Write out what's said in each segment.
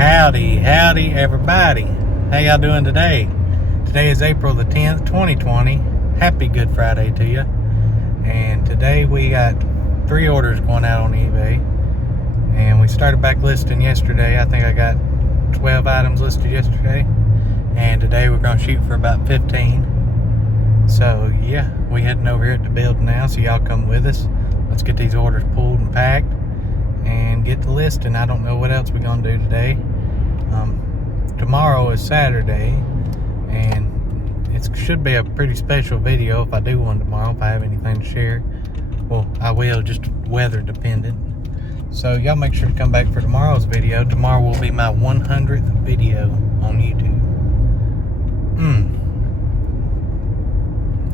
Howdy everybody. How y'all doing today? Today is April the 10th, 2020. Happy Good Friday to you. And today we got 3 orders going out on eBay. And we started back listing yesterday. I think I got 12 items listed yesterday. And today we're going to shoot for about 15. So yeah, we heading over here at the building now, so y'all come with us. Let's get these orders pulled and packed and get the listing. I don't know what else we're going to do today. Tomorrow is Saturday, and it should be a pretty special video if I do one tomorrow, if I have anything to share. Well, I will, just weather dependent. So y'all make sure to come back for tomorrow's video. Tomorrow will be my 100th video on YouTube.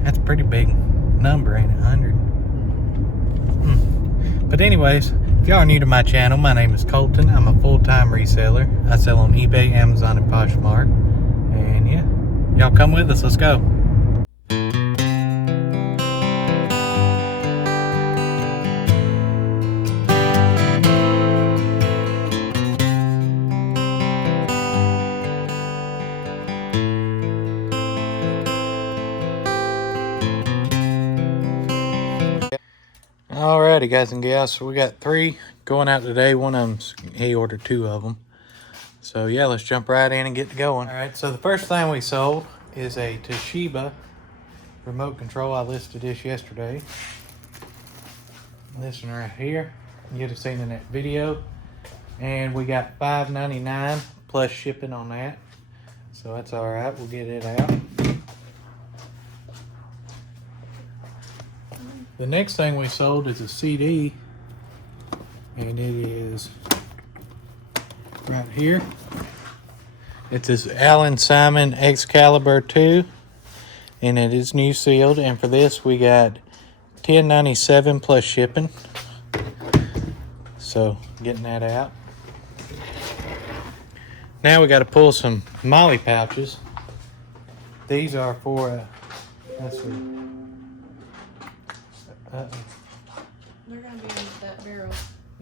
That's a pretty big number, ain't it? 100. But anyways, if y'all are new to my channel, my name is Colton. I'm a full-time reseller. I sell on eBay, Amazon, and Poshmark. And yeah, y'all come with us. Let's go. Alrighty, guys and gals, so we got 3 going out today. One of them, he ordered 2 of them. So yeah, let's jump right in and get going. Alright, so the first thing we sold is a Toshiba remote control. I listed this yesterday. This one right here, you'd have seen in that video. And we got $5.99 plus shipping on that. So that's alright, we'll get it out. The next thing we sold is a CD, and it is right here. It's this Allen Simon Excalibur 2, and it is new sealed. And for this, we got $10.97 plus shipping. So getting that out. Now we got to pull some molly pouches. These are for let's see. They're going to be in that barrel.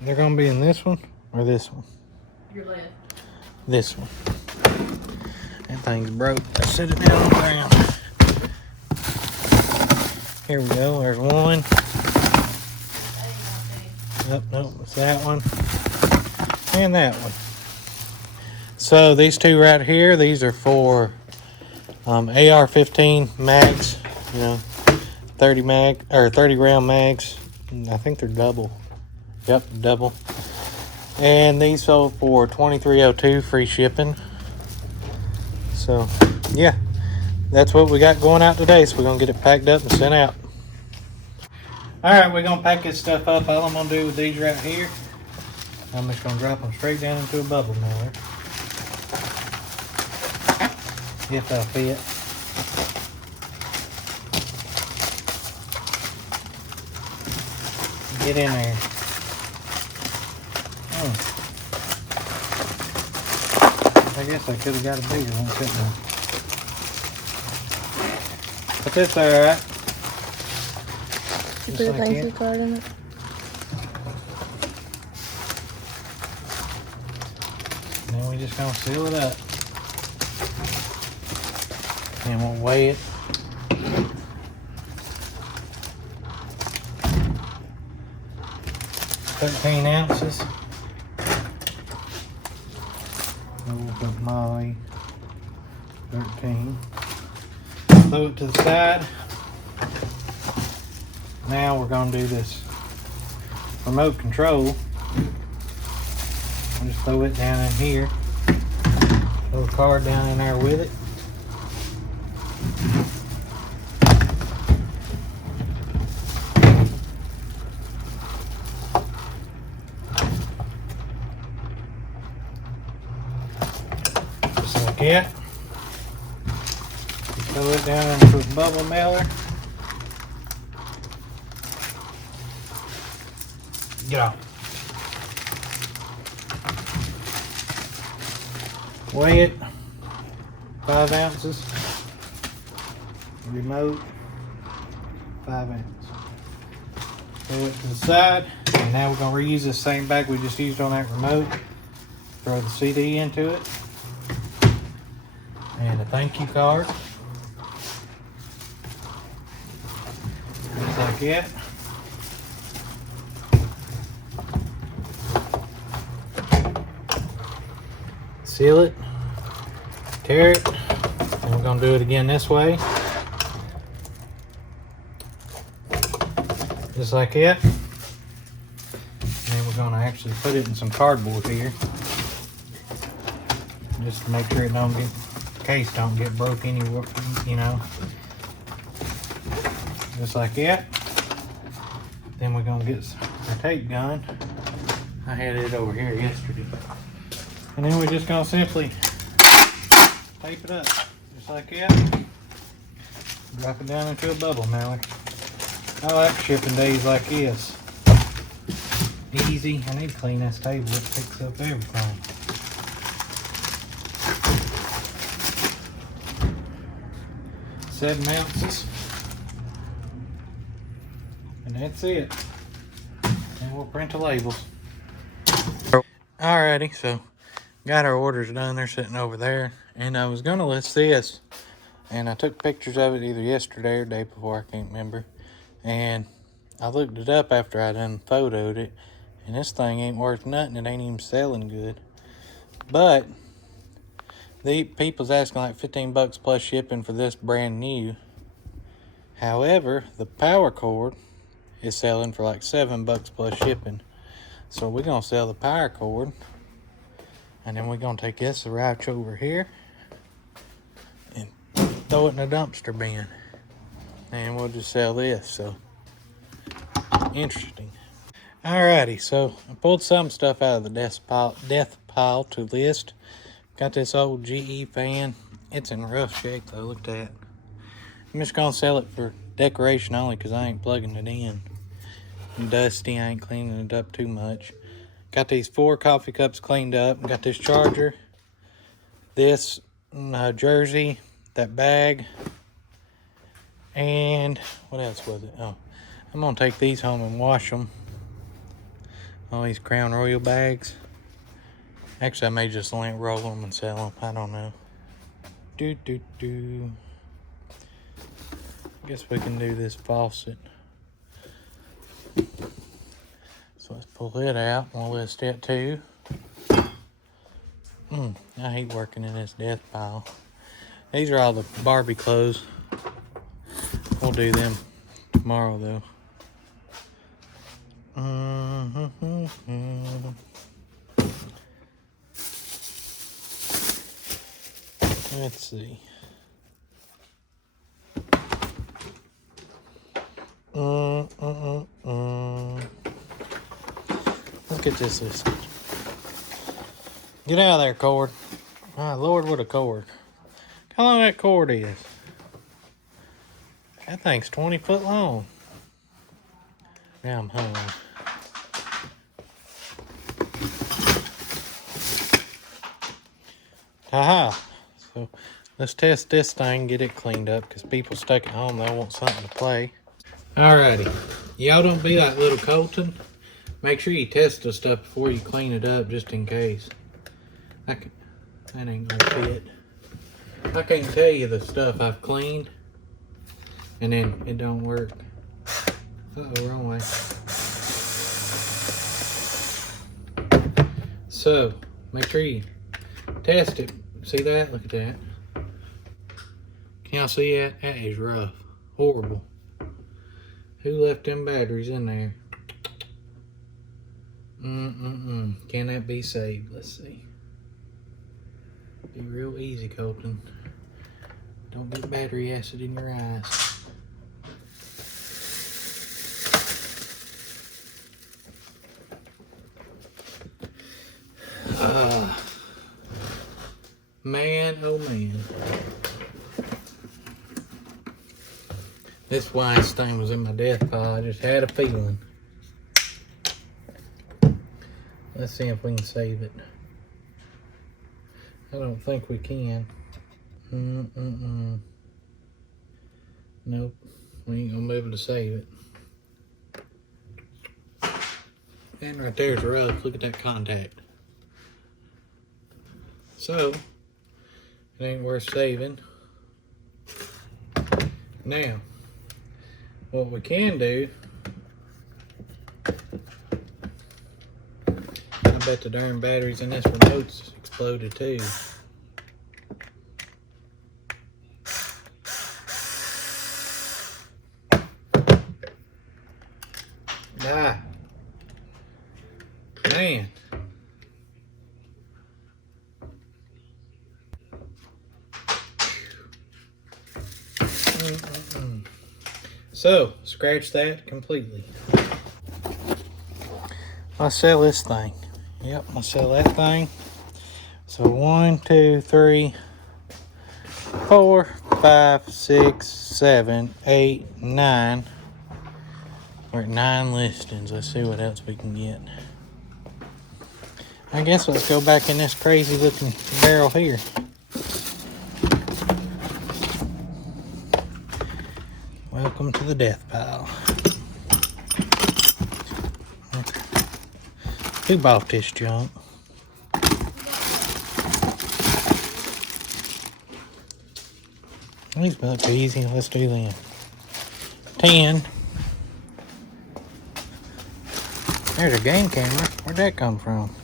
They're going to be in this one or this one? Your left. This one. That thing's broke. I set it down on the ground. Here we go. There's one. Nope, it's that one. And that one. So these 2 right here, these are for AR-15 mags, you know. 30 round mags. I think they're double. Yep, double. And these sold for $23.02 free shipping. So yeah, that's what we got going out today. So we're gonna get it packed up and sent out. Alright, we're gonna pack this stuff up. All I'm gonna do with these right here, I'm just gonna drop them straight down into a bubble mailer. If they'll fit. Get in there. I guess I could have got a bigger one, couldn't I? But that's alright. You put a thank you card in it? And then we just gonna seal it up. And we'll weigh it. 13 ounces. And we'll put molly 13. Throw it to the side. Now we're going to do this remote control. I'll just throw it down in here. Throw a card down in there with it. Yeah. Throw it down into a bubble mailer. Get off. Weigh it. 5 ounces. Remote. 5 ounces. Throw it to the side. And now we're going to reuse this same bag we just used on that remote. Throw the CD into it. And a thank you card. Just like that. Seal it. Tear it. And we're going to do it again this way. Just like that. And then we're going to actually put it in some cardboard here. Just to make sure it don't get, the case don't get broke anywhere, you know. Just like that. Then we're going to get our tape gun. I had it over here yesterday. And then we're just going to simply tape it up. Just like that. Drop it down into a bubble now. I like shipping days like this. Easy. I need to clean this table. It picks up everything. Seven ounces. And that's it. And we'll print the labels. Alrighty, so got our orders done. They're sitting over there. And I was going to list this. And I took pictures of it either yesterday or the day before. I can't remember. And I looked it up after I done photoed it. And this thing ain't worth nothing. It ain't even selling good. But the people's asking like 15 bucks plus shipping for this brand new. However, the power cord is selling for like 7 bucks plus shipping. So we're gonna sell the power cord, and then we're gonna take this right over here and throw it in a dumpster bin, and we'll just sell this. So interesting. Alrighty, so I pulled some stuff out of the death pile to list. Got this old GE fan. It's in rough shape though. Look at that. I'm just gonna sell it for decoration only because I ain't plugging it in. And dusty, I ain't cleaning it up too much. Got these 4 coffee cups cleaned up. Got this charger, this jersey, that bag, and what else was it? Oh, I'm gonna take these home and wash them. All these Crown Royal bags. Actually, I may just lint roll them and sell them. I don't know. I guess we can do this faucet. So let's pull it out. We'll list it too. I hate working in this death pile. These are all the Barbie clothes. We'll do them tomorrow though. Let's see. Look at this list. Get out of there, cord. My Lord, what a cord. How long that cord is? That thing's 20 foot long. Now I'm hung. Haha. So let's test this thing, get it cleaned up, because people stuck at home, they'll want something to play. Alrighty. Y'all don't be like little Colton. Make sure you test the stuff before you clean it up, just in case. That ain't gonna fit. I can't tell you the stuff I've cleaned, and then it don't work. Uh-oh, wrong way. So, make sure you test it. See that? Look at that. Can y'all see that? That is rough. Horrible. Who left them batteries in there? Can that be saved? Let's see. Be real easy, Colton. Don't get battery acid in your eyes. Man, oh man. This wise thing was in my death pile. I just had a feeling. Let's see if we can save it. I don't think we can. Nope. We ain't gonna be able to save it. And right there's rough. Look at that contact. So it ain't worth saving. Now, what we can do, I bet the darn batteries in this remote's exploded too. Ah, man. So, scratch that completely. I'll sell this thing. Yep, I'll sell that thing. So 1, 2, 3, 4, 5, 6, 7, 8, 9. We're at 9 listings. Let's see what else we can get. I guess let's go back in this crazy looking barrel here. Welcome to the death pile. Who bought this junk? These look easy. Let's do them. 10. There's a game camera. Where'd that come from?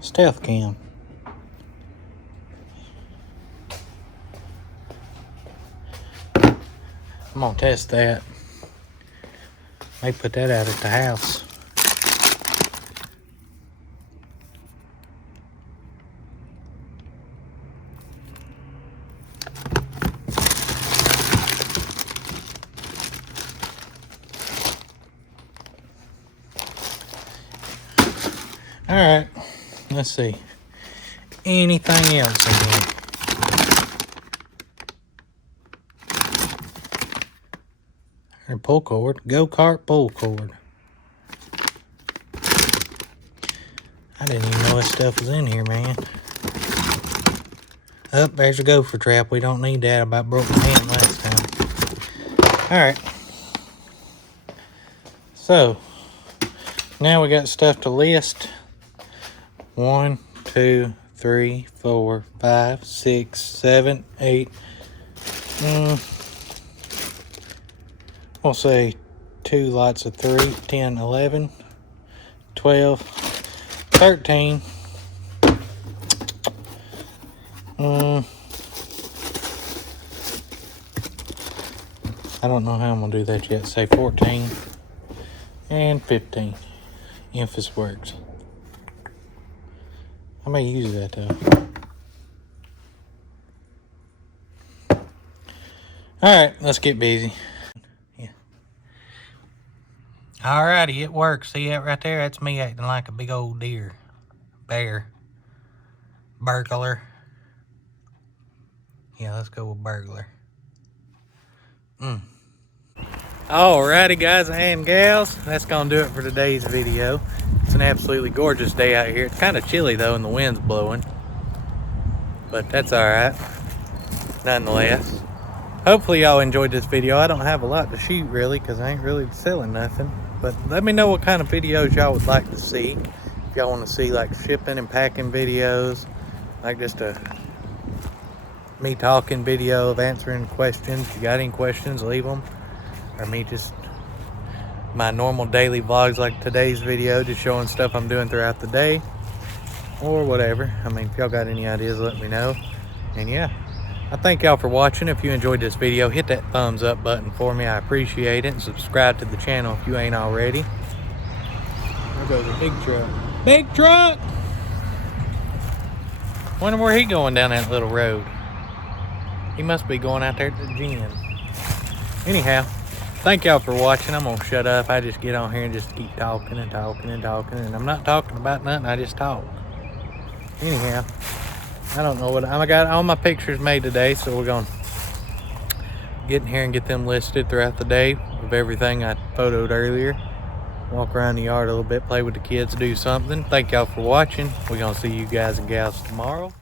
Stealth cam. I'm gonna test that. May put that out at the house. All right, let's see. Anything else in here? Or pull cord, go-kart pull cord. I didn't even know this stuff was in here, man. Oh, there's a gopher trap. We don't need that. I about broke my hand last time. All right. So, now we got stuff to list. 1, 2, 3, 4, 5, 6, 7, 8. We'll say 2 lots of 3, 10, 11, 12, 13. I don't know how I'm gonna do that yet. Say 14 and 15. If this works. I may use that though. Alright, let's get busy. Yeah. Alrighty, it works. See that right there? That's me acting like a big old deer. Bear. Burglar. Yeah, let's go with burglar. Alrighty guys and gals, that's gonna do it for today's video. It's an absolutely gorgeous day out here. It's kind of chilly though and the wind's blowing, but that's alright nonetheless. Hopefully y'all enjoyed this video. I don't have a lot to shoot really because I ain't really selling nothing, but let me know what kind of videos y'all would like to see. If y'all want to see like shipping and packing videos, like just a me talking video of answering questions. If you got any questions, leave them. Or me just my normal daily vlogs like today's video, just showing stuff I'm doing throughout the day or whatever. I mean, if y'all got any ideas, let me know. And yeah, I thank y'all for watching. If you enjoyed this video, hit that thumbs up button for me. I appreciate it. And subscribe to the channel if you ain't already. There goes a big truck. Big truck! Wonder where he going down that little road. He must be going out there to the gym. Anyhow, thank y'all for watching. I'm gonna shut up. I just get on here and just keep talking and talking and talking, and I'm not talking about nothing. I just talk. Anyhow, I don't know what I got. All my pictures made today, so we're gonna get in here and get them listed throughout the day of everything I photoed earlier. Walk around the yard a little bit, play with the kids, do something. Thank y'all for watching. We're gonna see you guys and gals tomorrow.